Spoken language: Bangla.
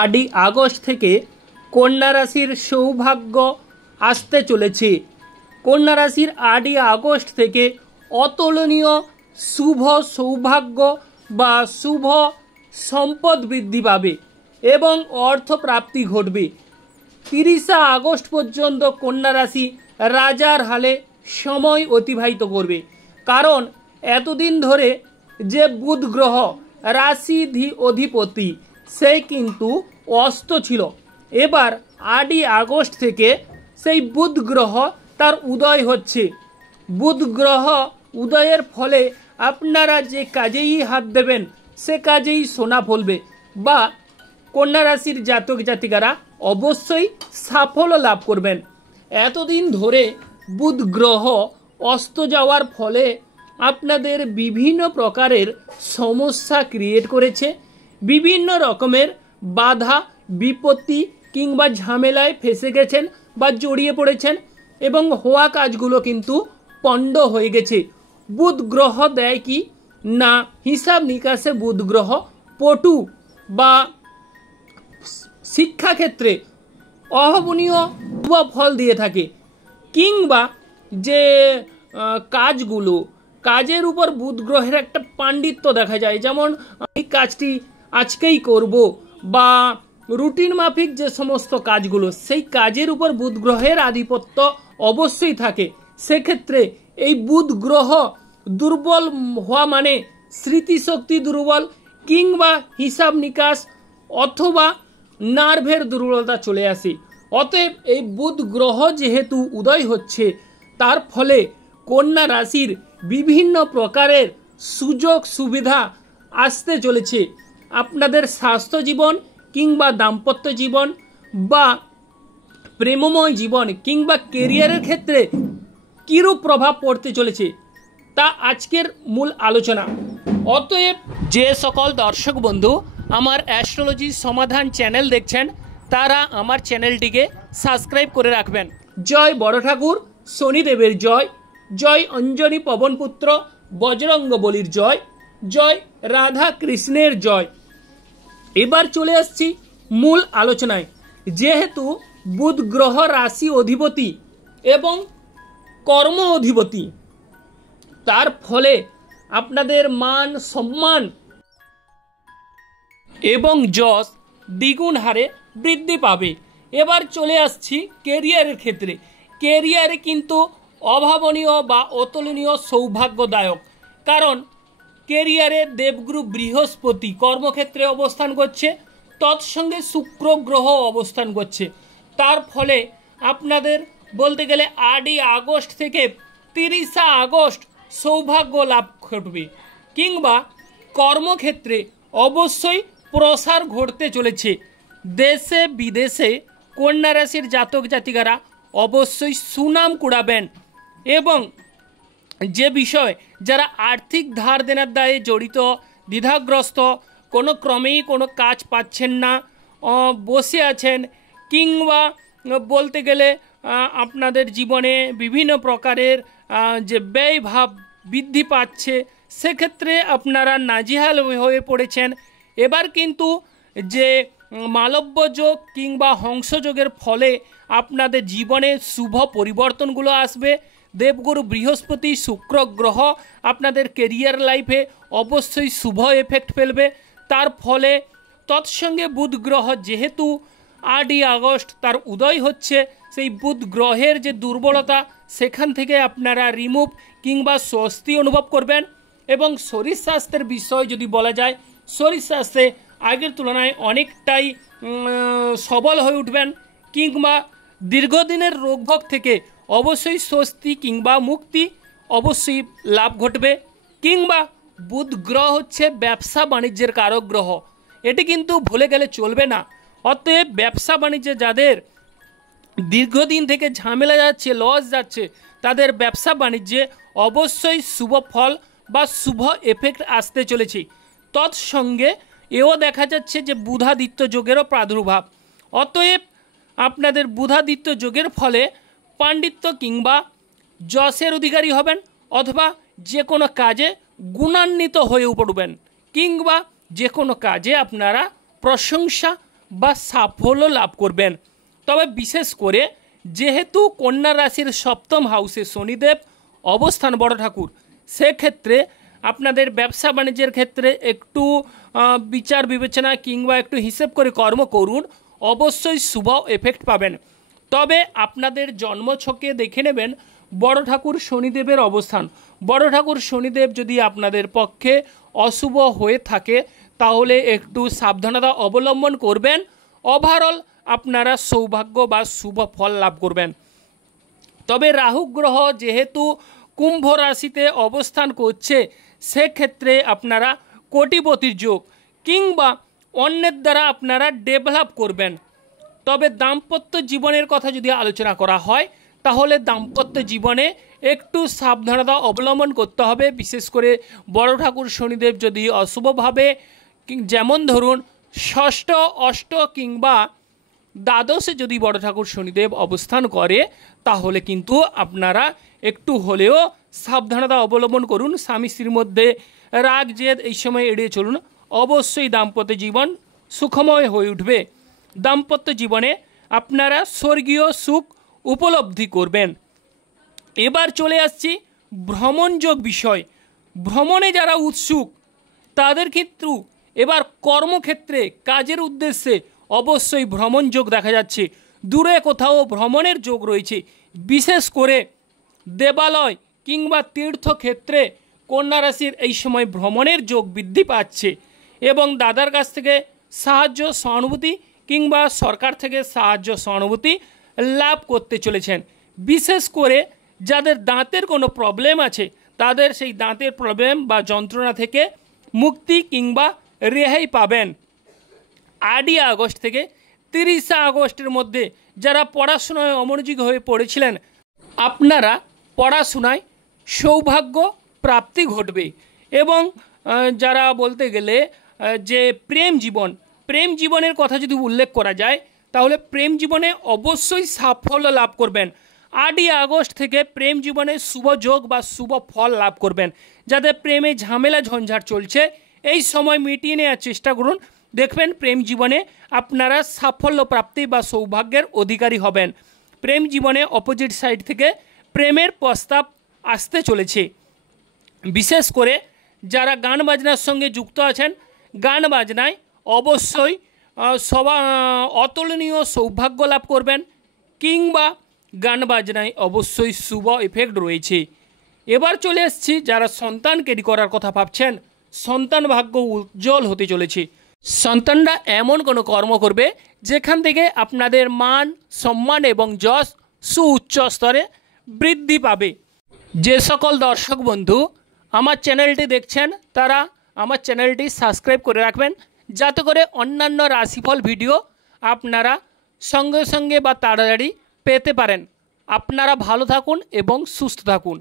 8ই আগস্ট থেকে কন্যা রাশির সৌভাগ্য আসতে চলেছে। কন্যা রাশির 8ই আগস্ট থেকে অতুলনীয় শুভ সৌভাগ্য বা শুভ সম্পদ বৃদ্ধি পাবে এবং অর্থ প্রাপ্তি ঘটবে। 30 আগস্ট পর্যন্ত কন্যা রাশি রাজার হালে সময় অতিবাহিত করবে, কারণ এতদিন ধরে যে বুধ গ্রহ রাশি অধিপতি সে কিন্তু অস্ত ছিল। এবার 8ই আগস্ট থেকে সেই বুধ গ্রহ তার উদয় হচ্ছে। বুধ গ্রহ উদয়ের ফলে আপনারা যে কাজেই হাত দেবেন সে কাজেই সোনা ফলবে বা কন্যা রাশির জাতক জাতিকারা অবশ্যই সাফল্য লাভ করবেন। এতদিন ধরে বুধ গ্রহ অস্ত যাওয়ার ফলে আপনাদের বিভিন্ন প্রকারের সমস্যা ক্রিয়েট করেছে, বিভিন্ন রকমের বাধা বিপত্তি কিংবা ঝামেলায় ফেসে গেছেন বা জড়িয়ে পড়েছেন এবং হওয়া কাজগুলো কিন্তু পণ্ড হয়ে গেছে। বুধ গ্রহ দেয় কি না, হিসাব নিকাশে বুধ গ্রহ পটু বা শিক্ষাক্ষেত্রে অভাবনীয় ফল দিয়ে থাকে, কিংবা যে কাজগুলো কাজের উপর বুধ গ্রহের একটা পাণ্ডিত্য দেখা যায়, যেমন এই কাজটি আজকেই করব বা রুটিন মাফিক যে সমস্ত কাজগুলো সেই কাজের উপর বুধ গ্রহের আধিপত্য অবশ্যই থাকে। সেক্ষেত্রে এই বুধ গ্রহ দুর্বল হওয়া মানে স্মৃতিশক্তি দুর্বল কিংবা হিসাব নিকাশ অথবা নার্ভের দুর্বলতা চলে আসে। অতএব এই বুধ গ্রহ যেহেতু উদয় হচ্ছে তার ফলে কন্যা রাশির বিভিন্ন প্রকারের সুযোগ সুবিধা আসতে চলেছে। আপনাদের স্বাস্থ্য জীবন কিংবা দাম্পত্য জীবন বা প্রেমময় জীবন কিংবা কেরিয়ারের ক্ষেত্রে কিরূপ প্রভাব পড়তে চলেছে তা আজকের মূল আলোচনা। অতএব যে সকল দর্শক বন্ধু আমার অ্যাস্ট্রোলজি সমাধান চ্যানেল দেখছেন তারা আমার চ্যানেলটিকে সাবস্ক্রাইব করে রাখবেন। জয় বড় ঠাকুর শনিদেবের জয়, জয় অঞ্জনী পবনপুত্র বজরঙ্গ বলির জয়, জয় রাধা কৃষ্ণের জয়। এবার চলে আসছি মূল আলোচনায়। যেহেতু বুধ গ্রহ রাশি অধিপতি এবং কর্ম অধিপতি, তার ফলে আপনাদের মান সম্মান এবং যশ দ্বিগুণ হারে বৃদ্ধি পাবে। এবার চলে আসছি কেরিয়ারের ক্ষেত্রে। কেরিয়ারে কিন্তু অভাবনীয় বা অতুলনীয় সৌভাগ্যদায়ক, কারণ কেরিয়ারে দেবগুরু বৃহস্পতি কর্মক্ষেত্রে অবস্থান করছে, তৎসঙ্গে শুক্র গ্রহ অবস্থান করছে। তার ফলে আপনাদের বলতে গেলে 8ই আগস্ট থেকে 30 আগস্ট সৌভাগ্য লাভ ঘটবে, কিংবা কর্মক্ষেত্রে অবশ্যই প্রসার ঘটতে চলেছে। দেশে বিদেশে কন্যা রাশির জাতক জাতিকারা অবশ্যই সুনাম কুড়াবেন এবং যে বিষয় যারা আর্থিক ধার দেনার দায়ে জড়িত, দ্বিধাগ্রস্ত, কোনো ক্রমেই কোনো কাজ পাচ্ছেন না, বসে আছেন, কিংবা বলতে গেলে আপনাদের জীবনে বিভিন্ন প্রকারের যে ব্যয়ভাব বৃদ্ধি পাচ্ছে, সেক্ষেত্রে আপনারা নাজেহাল হয়ে পড়েছেন। এবার কিন্তু যে মালব্য যোগ কিংবা হংসযোগের ফলে আপনাদের জীবনে শুভ পরিবর্তনগুলো আসবে। দেবগুরু বৃহস্পতি শুক্র গ্রহ আপনাদের কেরিয়ার লাইফে অবশ্যই শুভ এফেক্ট ফেলবে। তার ফলে তৎসঙ্গে বুধ গ্রহ যেহেতু 8ই আগস্ট তার উদয় হচ্ছে, সেই বুধ গ্রহের যে দুর্বলতা সেখান থেকে আপনারা রিমুভ কিংবা স্বস্তি অনুভব করবেন। এবং শরীর স্বাস্থ্যের বিষয় যদি বলা যায়, শরীর স্বাস্থ্যে আগের তুলনায় অনেকটাই সবল হয়ে উঠবেন, কিংবা দীর্ঘদিনের রোগভোগ থেকে অবশ্যই স্বস্তি কিংবা মুক্তি অবশ্যই লাভ ঘটবে। কিংবা বুধ গ্রহ হচ্ছে ব্যবসা বাণিজ্যের কারক গ্রহ, এটি কিন্তু ভুলে গেলে চলবে না। অতএব ব্যবসা বাণিজ্যে যাদের দীর্ঘদিন থেকে ঝামেলা যাচ্ছে, লস যাচ্ছে, তাদের ব্যবসা বাণিজ্যে অবশ্যই শুভ ফল বা শুভ এফেক্ট আসতে চলেছে। তৎসঙ্গে এও দেখা যাচ্ছে যে বুধাদিত্য যোগেরও প্রাদুর্ভাব। অতএব আপনাদের বুধাদিত্য যোগের ফলে পাণ্ডিত্য কিংবা যশের অধিকারী হবেন, অথবা যে কোনো কাজে গুণান্বিত হয়ে পড়বেন, কিংবা যে কোনো কাজে আপনারা প্রশংসা বা সাফল্য লাভ করবেন। তবে বিশেষ করে যেহেতু কন্যা রাশির সপ্তম হাউসে শনিদেব অবস্থান বড় ঠাকুর, সেক্ষেত্রে আপনাদের ব্যবসা বাণিজ্যের ক্ষেত্রে একটু বিচার বিবেচনা কিংবা একটু হিসেব করে কর্ম করুন, অবশ্যই শুভ এফেক্ট পাবেন। তবে আপনাদের জন্মছকে দেখে নেবেন বড় ঠাকুর শনিদেবের অবস্থান। বড় ঠাকুর শনিদেব যদি আপনাদের পক্ষে অশুভ হয়ে থাকে তাহলে একটু সাবধানতা অবলম্বন করবেন। ওভারঅল আপনারা সৌভাগ্য বা শুভ ফল লাভ করবেন। তবে রাহু গ্রহ যেহেতু কুম্ভ রাশিতে অবস্থান করছে, সেক্ষেত্রে আপনারা কোটিপতির যোগ কিংবা অন্যের দ্বারা আপনারা ডেভেলপ করবেন। তবে দাম্পত্য জীবনের কথা যদি আলোচনা করা হয় তাহলে দাম্পত্য জীবনে একটু সাবধানতা অবলম্বন করতে হবে। বিশেষ করে বড় ঠাকুর শনিদেব যদি অশুভভাবে, যেমন ধরুন ষষ্ঠ, অষ্ট কিংবা দ্বাদশে যদি বড় ঠাকুর শনিদেব অবস্থান করে তাহলে কিন্তু আপনারা একটু হলেও সাবধানতা অবলম্বন করুন। স্বামী স্ত্রীর মধ্যে রাগ জেদ এই সময় এড়িয়ে চলুন, অবশ্যই দাম্পত্য জীবন সুখময় হয়ে উঠবে। দাম্পত্য জীবনে আপনারা স্বর্গীয় সুখ উপলব্ধি করবেন। এবার চলে আসছি ভ্রমণযোগ বিষয়। ভ্রমণে যারা উৎসুক তাদের কিন্তু এবার কর্মক্ষেত্রে কাজের উদ্দেশ্যে অবশ্যই ভ্রমণ যোগ দেখা যাচ্ছে। দূরে কোথাও ভ্রমণের যোগ রয়েছে। বিশেষ করে দেবালয় কিংবা তীর্থক্ষেত্রে কন্যা রাশির এই সময় ভ্রমণের যোগ বৃদ্ধি পাচ্ছে এবং দাদার কাছ থেকে সাহায্য সহানুভূতি কিংবা সরকার থেকে সাহায্য সহানুভূতি লাভ করতে চলেছেন। বিশেষ করে যাদের দাঁতের কোনো প্রবলেম আছে তাদের সেই দাঁতের প্রবলেম বা যন্ত্রণা থেকে মুক্তি কিংবা রেহাই পাবেন। 8ই আগস্ট থেকে 30শে আগস্টের মধ্যে যারা পড়াশোনায় অমনোযোগী হয়ে পড়েছিলেন আপনারা পড়াশোনায় সৌভাগ্য প্রাপ্তি ঘটবে। এবং যারা বলতে গেলে যে প্রেম জীবনের কথা যদি উল্লেখ করা যায় তাহলে প্রেম জীবনে অবশ্যই সাফল্য লাভ করবেন। 8ই আগস্ট থেকে প্রেম জীবনে শুভ যোগ বা শুভ ফল লাভ করবেন। যাদের প্রেমে ঝামেলা ঝঞ্ঝাট চলছে এই সময় মিটিয়ে নেওয়ার চেষ্টা করুন, দেখবেন প্রেম জীবনে আপনারা সাফল্য প্রাপ্তি বা সৌভাগ্যের অধিকারী হবেন। প্রেম জীবনে অপোজিট সাইড থেকে প্রেমের প্রস্তাব আসতে চলেছে। বিশেষ করে যারা গান বাজনার সঙ্গে যুক্ত আছেন, গান বাজনায় অবশ্যই অতুলনীয় সৌভাগ্য লাভ করবেন কিংবা গান বাজনায় অবশ্যই শুভ এফেক্ট রয়েছে। এবার চলে এসেছি যারা সন্তান ক্যারি করার কথা ভাবছেন, সন্তান ভাগ্য উজ্জ্বল হতে চলেছে। সন্তানরা এমন কোনো কর্ম করবে যেখান থেকে আপনাদের মান সম্মান এবং যশ সুউচ্চ স্তরে বৃদ্ধি পাবে। যে সকল দর্শক বন্ধু আমার চ্যানেলটি দেখছেন তারা আমার চ্যানেলটি সাবস্ক্রাইব করে রাখবেন, যাতে করে অন্যান্য রাশিফল ভিডিও আপনারা সঙ্গে সঙ্গে বা তাড়াতাড়ি পেতে পারেন। আপনারা ভালো থাকুন এবং সুস্থ থাকুন।